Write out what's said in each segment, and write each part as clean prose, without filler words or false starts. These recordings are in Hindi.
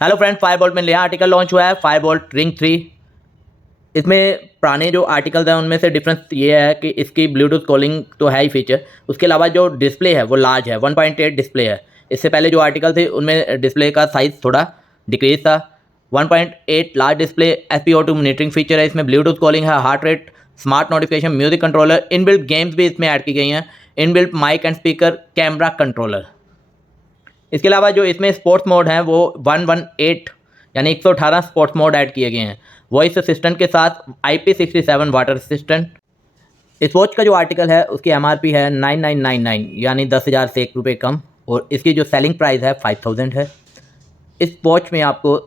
हेलो फ्रेंड, फायरबोल्ट में नया आर्टिकल लॉन्च हुआ है, फायरबोल्ट रिंग 3। इसमें पुराने जो आर्टिकल्स हैं उनमें से डिफरेंस ये है कि इसकी ब्लूटूथ कॉलिंग तो है ही फीचर, उसके अलावा जो डिस्प्ले है वो लार्ज है, 1.8 डिस्प्ले है। इससे पहले जो आर्टिकल थे उनमें डिस्प्ले का साइज़ थोड़ा डिक्रीज था। 1.8 large display, SpO2 monitoring feature है इसमें, ब्लूटूथ कॉलिंग है, heart rate, smart notification, music controller, inbuilt games भी इसमें ऐड की गई हैं, inbuilt mic and speaker, camera controller. इसके अलावा जो इसमें स्पोर्ट्स मोड हैं वो 118 यानी 118 स्पोर्ट्स मोड ऐड किए गए हैं, वॉइस असिस्टेंट के साथ, IP67 वाटर असिस्टेंट। इस वॉच का जो आर्टिकल है उसकी MRP है 9999 यानी 10,000 से ₹1 कम, और इसकी जो सेलिंग प्राइस है 5000 है। इस वॉच में आपको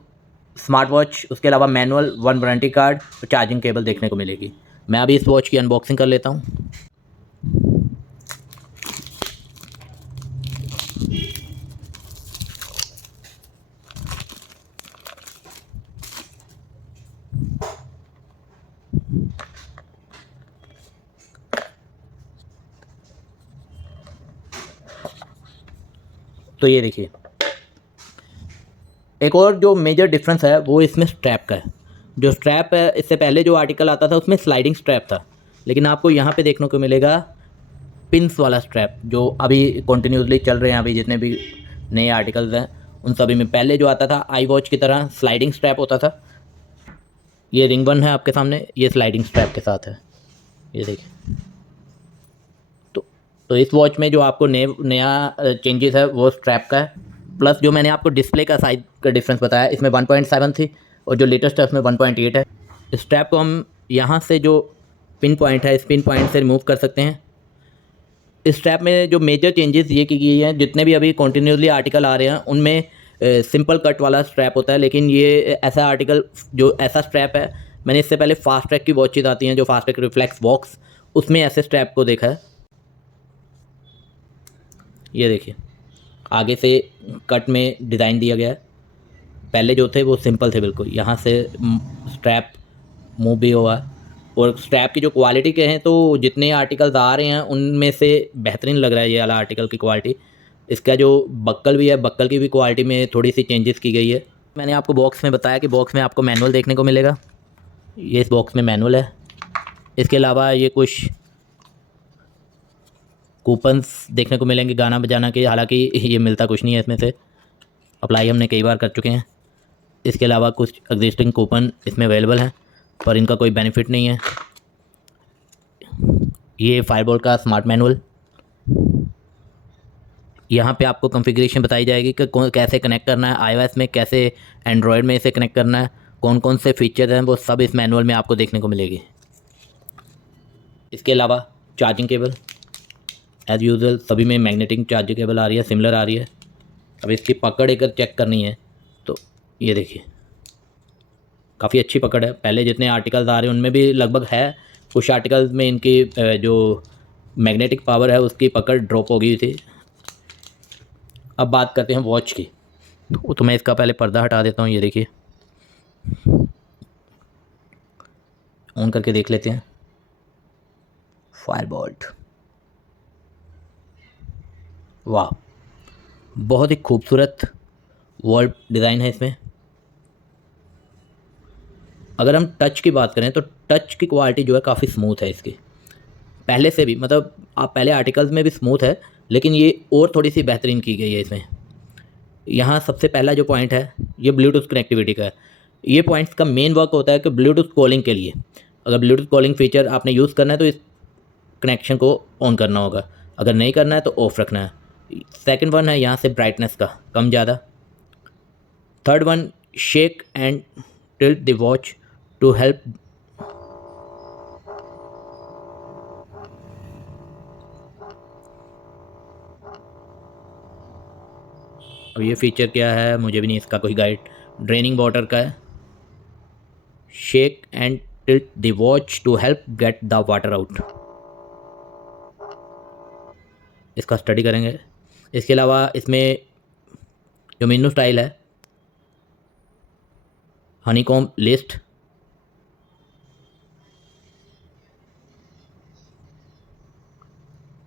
स्मार्ट वॉच, उसके अलावा मैनुअल, 1 वारंटी कार्ड और चार्जिंग केबल देखने को मिलेगी। मैं अभी इस वॉच की अनबॉक्सिंग कर लेता हूँ। तो ये देखिए, एक और जो मेजर डिफरेंस है वो इसमें स्ट्रैप का है। जो स्ट्रैप है, इससे पहले जो आर्टिकल आता था उसमें स्लाइडिंग स्ट्रैप था, लेकिन आपको यहाँ पे देखने को मिलेगा पिंस वाला स्ट्रैप, जो अभी कॉन्टीन्यूसली चल रहे हैं। अभी जितने भी नए आर्टिकल्स हैं उन सभी में पहले जो आता था आई वॉच की तरह स्लाइडिंग स्ट्रैप होता था। ये रिंग 1 है आपके सामने, ये स्लाइडिंग स्ट्रैप के साथ है, ये देखिए। तो तो इस वॉच में जो आपको नया चेंजेस है वो स्ट्रैप का है, प्लस जो मैंने आपको डिस्प्ले का साइज का डिफरेंस बताया, इसमें 1.7 थी और जो लेटेस्ट है उसमें 1.8 है। स्ट्रैप को हम यहाँ से जो पिन पॉइंट है, इस पिन पॉइंट से रिमूव कर सकते हैं। इस स्ट्रैप में जो मेजर चेंजेस ये की गई हैं, जितने भी अभी कॉन्टीन्यूसली आर्टिकल आ रहे हैं उनमें सिंपल कट वाला स्ट्रैप होता है, लेकिन ये ऐसा आर्टिकल जो ऐसा स्ट्रैप है, मैंने इससे पहले फास्ट ट्रैक की वॉचेज आती हैं जो फास्ट ट्रैक रिफ्लेक्स बॉक्स, उसमें ऐसे स्ट्रैप को देखा है। ये देखिए, आगे से कट में डिज़ाइन दिया गया है, पहले जो थे वो सिंपल थे बिल्कुल। यहाँ से स्ट्रैप मूव भी हुआ, और स्ट्रैप की जो क्वालिटी के हैं, तो जितने आर्टिकल्स आ रहे हैं उनमें से बेहतरीन लग रहा है ये वाला आर्टिकल की क्वालिटी। इसका जो बक्कल भी है, बक्कल की भी क्वालिटी में थोड़ी सी चेंजेस की गई है। मैंने आपको बॉक्स में बताया कि बॉक्स में आपको मैनुअल देखने को मिलेगा, ये इस बॉक्स में मैनुअल है। इसके अलावा ये कुछ कूपन्स देखने को मिलेंगे गाना बजाना के, हालांकि ये मिलता कुछ नहीं है इसमें से, अप्लाई हमने कई बार कर चुके हैं। इसके अलावा कुछ एग्जिस्टिंग कूपन इसमें अवेलेबल हैं पर इनका कोई बेनिफिट नहीं है। ये फायरबोल्ट का स्मार्ट मैनुअल, यहाँ पे आपको कॉन्फ़िगरेशन बताई जाएगी कि कैसे कनेक्ट करना है iOS में, कैसे एंड्रॉयड में इसे कनेक्ट करना है, कौन कौन से फीचर्स हैं वो सब इस मैनुअल में आपको देखने को मिलेगी। इसके अलावा चार्जिंग केबल, एज़ यूजुअल सभी में मैग्नेटिक चार्जिंग केबल आ रही है, सिमिलर आ रही है। अब इसकी पकड़ अगर चेक करनी है तो ये देखिए, काफ़ी अच्छी पकड़ है। पहले जितने आर्टिकल्स आ रहे हैं उनमें भी लगभग है, कुछ आर्टिकल्स में इनकी जो मैग्नेटिक पावर है उसकी पकड़ ड्रॉप हो गई थी। अब बात करते हैं वॉच की, तो मैं इसका पहले पर्दा हटा देता हूँ। ये देखिए, ऑन करके देख लेते हैं। फायरबोल्ट, वाह, बहुत ही खूबसूरत वॉल डिज़ाइन है इसमें। अगर हम टच की बात करें तो टच की क्वालिटी जो है काफ़ी स्मूथ है इसकी, पहले से भी, मतलब आप पहले आर्टिकल्स में भी स्मूथ है, लेकिन ये और थोड़ी सी बेहतरीन की गई है इसमें। यहाँ सबसे पहला जो पॉइंट है ये ब्लूटूथ कनेक्टिविटी का है। ये पॉइंट्स का मेन वर्क होता है कि ब्लूटूथ कॉलिंग के लिए, अगर ब्लूटूथ कॉलिंग फीचर आपने यूज़ करना है तो इस कनेक्शन को ऑन करना होगा, अगर नहीं करना है तो ऑफ रखना है। सेकंड वन है यहाँ से ब्राइटनेस का कम ज़्यादा। Third one, shake and tilt the watch to help. अब ये फीचर क्या है मुझे भी नहीं इसका कोई गाइड। ड्रेनिंग वाटर का है, shake and tilt the watch to help get the water out, इसका स्टडी करेंगे। इसके अलावा इसमें जो मेनू स्टाइल है, हनीकॉम लिस्ट,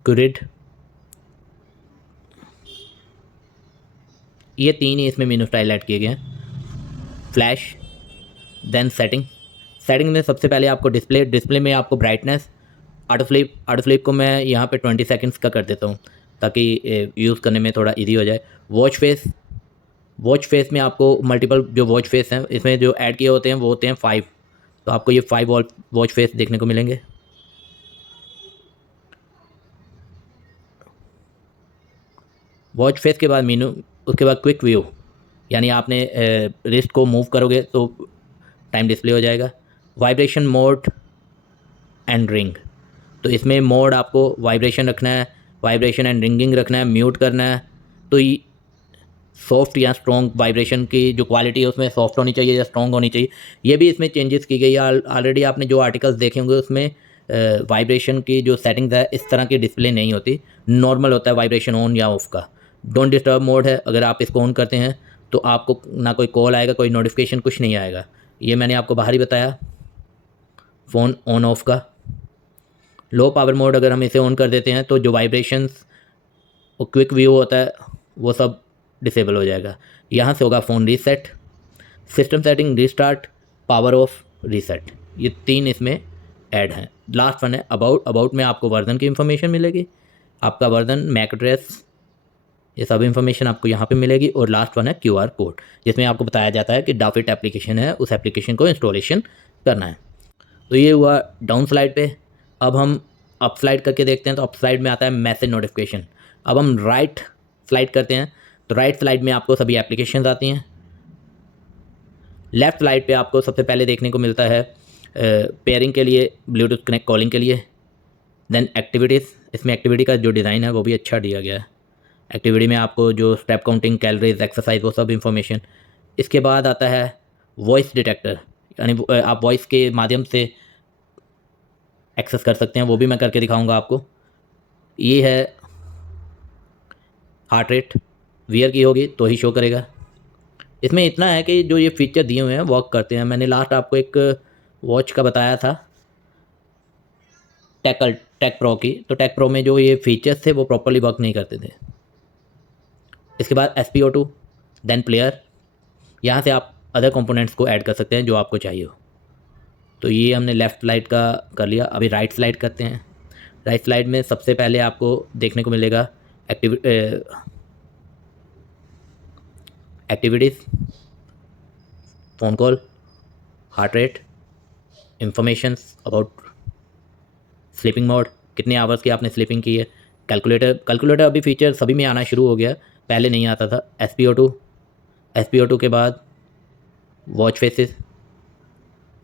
ग्रिड, ये तीन ही इसमें मेनू स्टाइल ऐड किए गए हैं। फ्लैश, देन सेटिंग में सबसे पहले आपको डिस्प्ले में आपको ब्राइटनेस, ऑटो फ्लिप को मैं यहाँ पे 20 सेकंड्स का कर देता हूँ ताकि यूज़ करने में थोड़ा इजी हो जाए। वॉच फेस में आपको मल्टीपल जो वॉच फेस हैं इसमें जो ऐड किए होते हैं वो होते हैं 5, तो आपको ये 5 वॉच फेस देखने को मिलेंगे। वॉच फेस के बाद मीनू, उसके बाद क्विक व्यू, यानी आपने रिस्ट को मूव करोगे तो टाइम डिस्प्ले हो जाएगा। वाइब्रेशन मोड एंड रिंग, तो इसमें मोड आपको वाइब्रेशन रखना है, वाइब्रेशन एंड रिंगिंग रखना है, म्यूट करना है। तो सॉफ्ट या स्ट्रॉन्ग वाइब्रेशन की जो क्वालिटी है उसमें सॉफ्ट होनी चाहिए या स्ट्रॉन्ग होनी चाहिए। ये भी इसमें चेंजेस की गई है। ऑलरेडी आपने जो आर्टिकल्स देखे होंगे उसमें वाइब्रेशन की जो सेटिंग्स है इस तरह की डिस्प्ले नहीं होती, नॉर्मल होता है वाइब्रेशन ऑन या ऑफ का। डोंट डिस्टर्ब मोड है, अगर आप इसको ऑन करते हैं तो आपको ना कोई कॉल आएगा, कोई नोटिफिकेशन, कुछ नहीं आएगा। ये मैंने आपको बाहर ही बताया फ़ोन ऑन ऑफ का। लो पावर मोड अगर हम इसे ऑन कर देते हैं तो जो वाइब्रेशंस और क्विक व्यू होता है वो सब डिसेबल हो जाएगा। यहाँ से होगा phone reset, system setting, restart, power of, reset, ये 3 इसमें ऐड हैं। लास्ट वन है अबाउट में आपको वर्जन की इन्फॉर्मेशन मिलेगी, आपका वर्जन, मैक एड्रेस, ये सब इन्फॉर्मेशन आपको यहाँ पे मिलेगी। और लास्ट वन है QR कोड, जिसमें आपको बताया जाता है कि डाफिट एप्लीकेशन है, उस एप्लीकेशन को इंस्टॉलेशन करना है। तो ये हुआ डाउन स्लाइड पे। अब हम अप स्लाइड करके देखते हैं, तो अप स्लाइड में आता है मैसेज नोटिफिकेशन। अब हम राइट स्लाइड करते हैं तो राइट स्लाइड में आपको सभी एप्लीकेशंस आती हैं। लेफ़्ट स्लाइड पे आपको सबसे पहले देखने को मिलता है पेयरिंग के लिए, ब्लूटूथ कनेक्ट कॉलिंग के लिए। देन एक्टिविटीज़, इसमें एक्टिविटी का जो डिज़ाइन है वो भी अच्छा दिया गया है। एक्टिविटी में आपको जो स्टेप काउंटिंग, कैलोरीज, एक्सरसाइज, वो सब इन्फॉर्मेशन। इसके बाद आता है वॉइस डिटेक्टर, यानी आप वॉइस के माध्यम से एक्सेस कर सकते हैं, वो भी मैं करके दिखाऊंगा आपको। ये है हार्ट रेट, वियर की होगी तो ही शो करेगा। इसमें इतना है कि जो ये फीचर दिए हुए हैं वर्क करते हैं। मैंने लास्ट आपको एक वॉच का बताया था टेक प्रो की, तो टेक प्रो में जो ये फीचर्स थे वो प्रॉपर्ली वर्क नहीं करते थे। इसके बाद SpO2, देन प्लेयर, यहाँ से आप अदर कंपोनेंट्स को ऐड कर सकते हैं जो आपको चाहिए हो। तो ये हमने लेफ़्ट स्लाइड का कर लिया, अभी राइट स्लाइड करते हैं। राइट स्लाइड में सबसे पहले आपको देखने को मिलेगा activities, phone call, heart rate, informations about sleeping mode, कितने आवर्स की आपने स्लीपिंग की है, कैलकुलेटर अभी फीचर सभी में आना शुरू हो गया, पहले नहीं आता था। SpO2 के बाद वॉच फेसेस,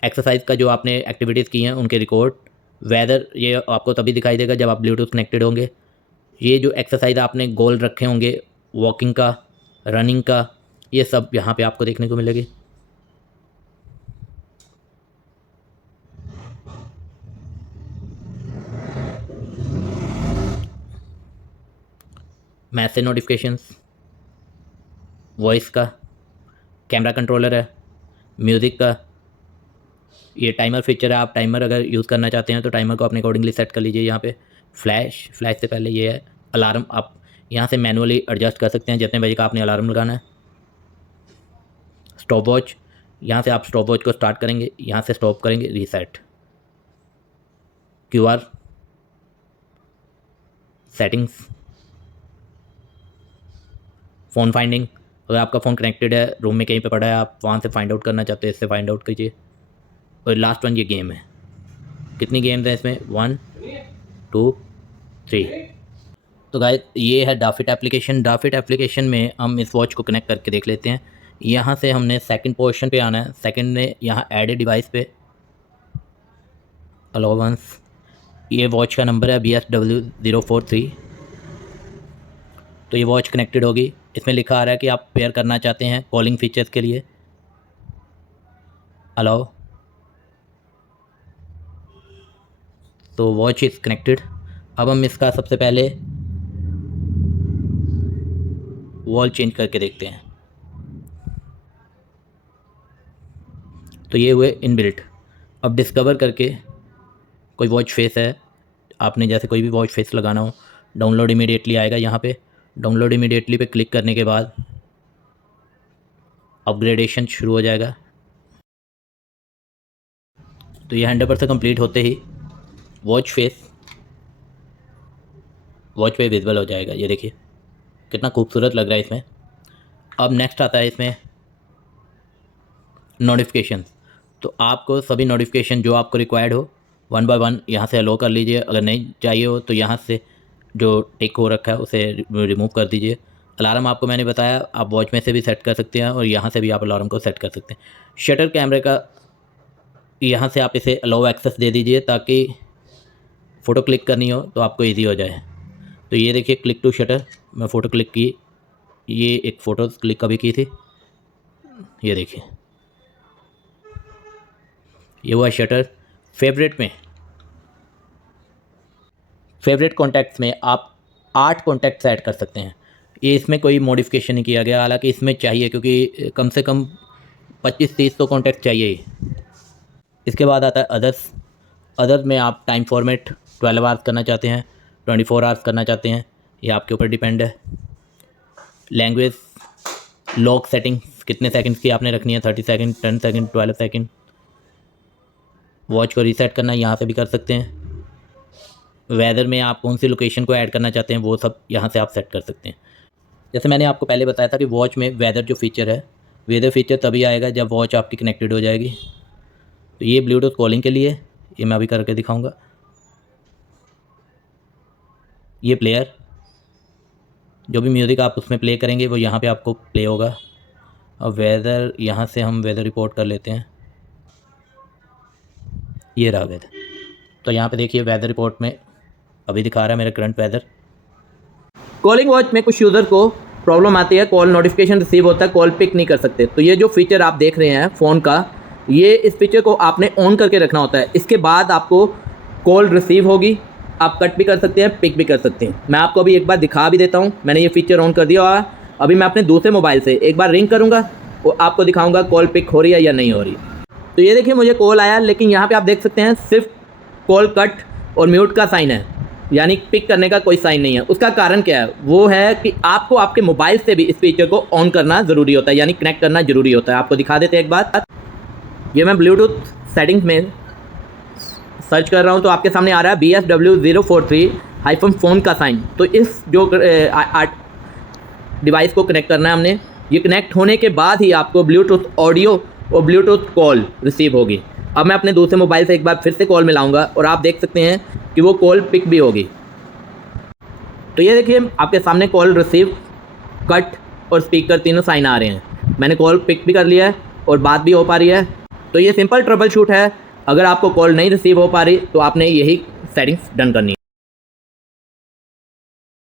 एक्सरसाइज का जो आपने एक्टिविटीज़ की हैं उनके रिकॉर्ड, वेदर, ये आपको तभी दिखाई देगा जब आप ब्लूटूथ कनेक्टेड होंगे। ये जो एक्सरसाइज आपने गोल रखे होंगे, वॉकिंग का, रनिंग का, ये सब यहाँ पे आपको देखने को मिलेगी। मैसेज नोटिफिकेशंस, वॉइस का, कैमरा कंट्रोलर है, म्यूज़िक का, ये टाइमर फीचर है। आप टाइमर अगर यूज़ करना चाहते हैं तो टाइमर को अपने अकॉर्डिंगली सेट कर लीजिए। यहाँ पे फ्लैश से पहले ये है अलार्म, आप यहाँ से मैनुअली एडजस्ट कर सकते हैं जितने बजे का आपने अलार्म लगाना है। स्टॉप वॉच, यहाँ से आप स्टॉप वॉच को स्टार्ट करेंगे, यहाँ से स्टॉप करेंगे, reset. QR, settings, phone finding, अगर आपका फ़ोन कनेक्टेड है, रूम में कहीं पे पड़ा है, आप वहाँ से फाइंड आउट करना चाहते हैं, इससे फाइंड आउट कीजिए। और लास्ट वन ये गेम है। कितनी गेम्स हैं इसमें? 1 2 3। तो गाइस ये है डाफिट एप्लीकेशन में हम इस वॉच को कनेक्ट करके देख लेते हैं। यहाँ से हमने सेकंड पोर्शन पे आना है। सेकंड ने यहाँ ऐड ए डिवाइस पे अलाउंस, ये वॉच का नंबर है BSW043। तो ये वॉच कनेक्टेड होगी। इसमें लिखा आ रहा है कि आप पेयर करना चाहते हैं कॉलिंग फीचर्स के लिए, अलाउ। तो वॉच इज़ कनेक्टेड। अब हम इसका सबसे पहले वॉल चेंज करके देखते हैं। तो ये हुए इनबिल्ट। अब डिस्कवर करके कोई वॉच फेस है, आपने जैसे कोई भी वॉच फेस लगाना हो, डाउनलोड इमीडिएटली आएगा। यहाँ पे डाउनलोड इमीडिएटली पे क्लिक करने के बाद अपग्रेडेशन शुरू हो जाएगा। तो ये 100% कंप्लीट होते ही वॉच फेस विजिबल हो जाएगा। ये देखिए कितना खूबसूरत लग रहा है इसमें। अब नेक्स्ट आता है इसमें नोटिफिकेशन। तो आपको सभी नोटिफिकेशन जो आपको रिक्वायर्ड हो 1 बाय 1 यहाँ से अलो कर लीजिए। अगर नहीं चाहिए हो तो यहाँ से जो टिक हो रखा है उसे रिमूव कर दीजिए। अलार्म आपको मैंने बताया आप वॉच में से भी सेट कर सकते हैं और यहाँ से भी आप अलार्म को सेट कर सकते हैं। शटर कैमरे का यहाँ से आप इसे अलाउ एक्सेस दे दीजिए ताकि फ़ोटो क्लिक करनी हो तो आपको ईजी हो जाए। तो ये देखिए क्लिक टू शटर, मैं फ़ोटो क्लिक की, ये एक फ़ोटो क्लिक अभी की थी, ये देखिए ये हुआ शटर। फेवरेट कॉन्टैक्ट्स में आप 8 कॉन्टैक्ट्स ऐड कर सकते हैं। ये इसमें कोई मॉडिफिकेशन नहीं किया गया, हालांकि इसमें चाहिए क्योंकि कम से कम 25-30 तो कॉन्टैक्ट चाहिए ही। इसके बाद आता है अदर्स में आप टाइम फॉर्मेट 12 आवर्स करना चाहते हैं, 24 आवर्स करना चाहते हैं, ये आपके ऊपर डिपेंड है। लैंग्वेज लॉक सेटिंग्स कितने सेकंड्स की आपने रखनी है, 30 सेकंड, 10 सेकंड, 12 सेकंड। वॉच को रीसेट करना यहाँ से भी कर सकते हैं। वेदर में आप कौन सी लोकेशन को ऐड करना चाहते हैं वो सब यहाँ से आप सेट कर सकते हैं। जैसे मैंने आपको पहले बताया था कि वॉच में वेदर जो फीचर है, वेदर फीचर तभी आएगा जब वॉच आपकी कनेक्टेड हो जाएगी। तो ये ब्लूटूथ कॉलिंग के लिए, ये मैं अभी करके दिखाऊंगा। ये प्लेयर, जो भी म्यूज़िक आप उसमें प्ले करेंगे वो यहाँ पे आपको प्ले होगा। और वेदर, यहाँ से हम वेदर रिपोर्ट कर लेते हैं, ये रहा वेदर। तो यहाँ पे देखिए वेदर रिपोर्ट में अभी दिखा रहा है मेरा करंट वेदर। कॉलिंग वॉच में कुछ यूज़र को प्रॉब्लम आती है, कॉल नोटिफिकेशन रिसीव होता है, कॉल पिक नहीं कर सकते। तो ये जो फीचर आप देख रहे हैं फ़ोन का, ये इस फीचर को आपने ऑन करके रखना होता है। इसके बाद आपको कॉल रिसीव होगी, आप कट भी कर सकते हैं, पिक भी कर सकते हैं। मैं आपको अभी एक बार दिखा भी देता हूँ। मैंने ये फीचर ऑन कर दिया और अभी मैं अपने दूसरे मोबाइल से एक बार रिंग करूँगा और आपको दिखाऊँगा कॉल पिक हो रही है या नहीं हो रही। तो ये देखिए मुझे कॉल आया, लेकिन यहाँ पर आप देख सकते हैं सिर्फ कॉल कट और म्यूट का साइन है, यानी पिक करने का कोई साइन नहीं है। उसका कारण क्या है? वो है कि आपको आपके मोबाइल से भी इस फीचर को ऑन करना ज़रूरी होता है, यानी कनेक्ट करना ज़रूरी होता है। आपको दिखा देते हैं एक बार। ये मैं ब्लूटूथ सेटिंग्स में सर्च कर रहा हूँ तो आपके सामने आ रहा है BSW043-फ़ोन का साइन। तो इस जो डिवाइस को कनेक्ट करना है हमने, ये कनेक्ट होने के बाद ही आपको ब्लूटूथ ऑडियो और ब्लूटूथ कॉल रिसीव होगी। अब मैं अपने दूसरे मोबाइल से एक बार फिर से कॉल मिलाऊंगा और आप देख सकते हैं कि वो कॉल पिक भी होगी। तो ये देखिए आपके सामने कॉल रिसीव, कट और स्पीकर तीनों साइन आ रहे हैं। मैंने कॉल पिक भी कर लिया है और बात भी हो पा रही है। तो ये सिंपल ट्रबल शूट है। अगर आपको कॉल नहीं रिसीव हो पा रही तो आपने यही सेटिंग्स डन करनी है।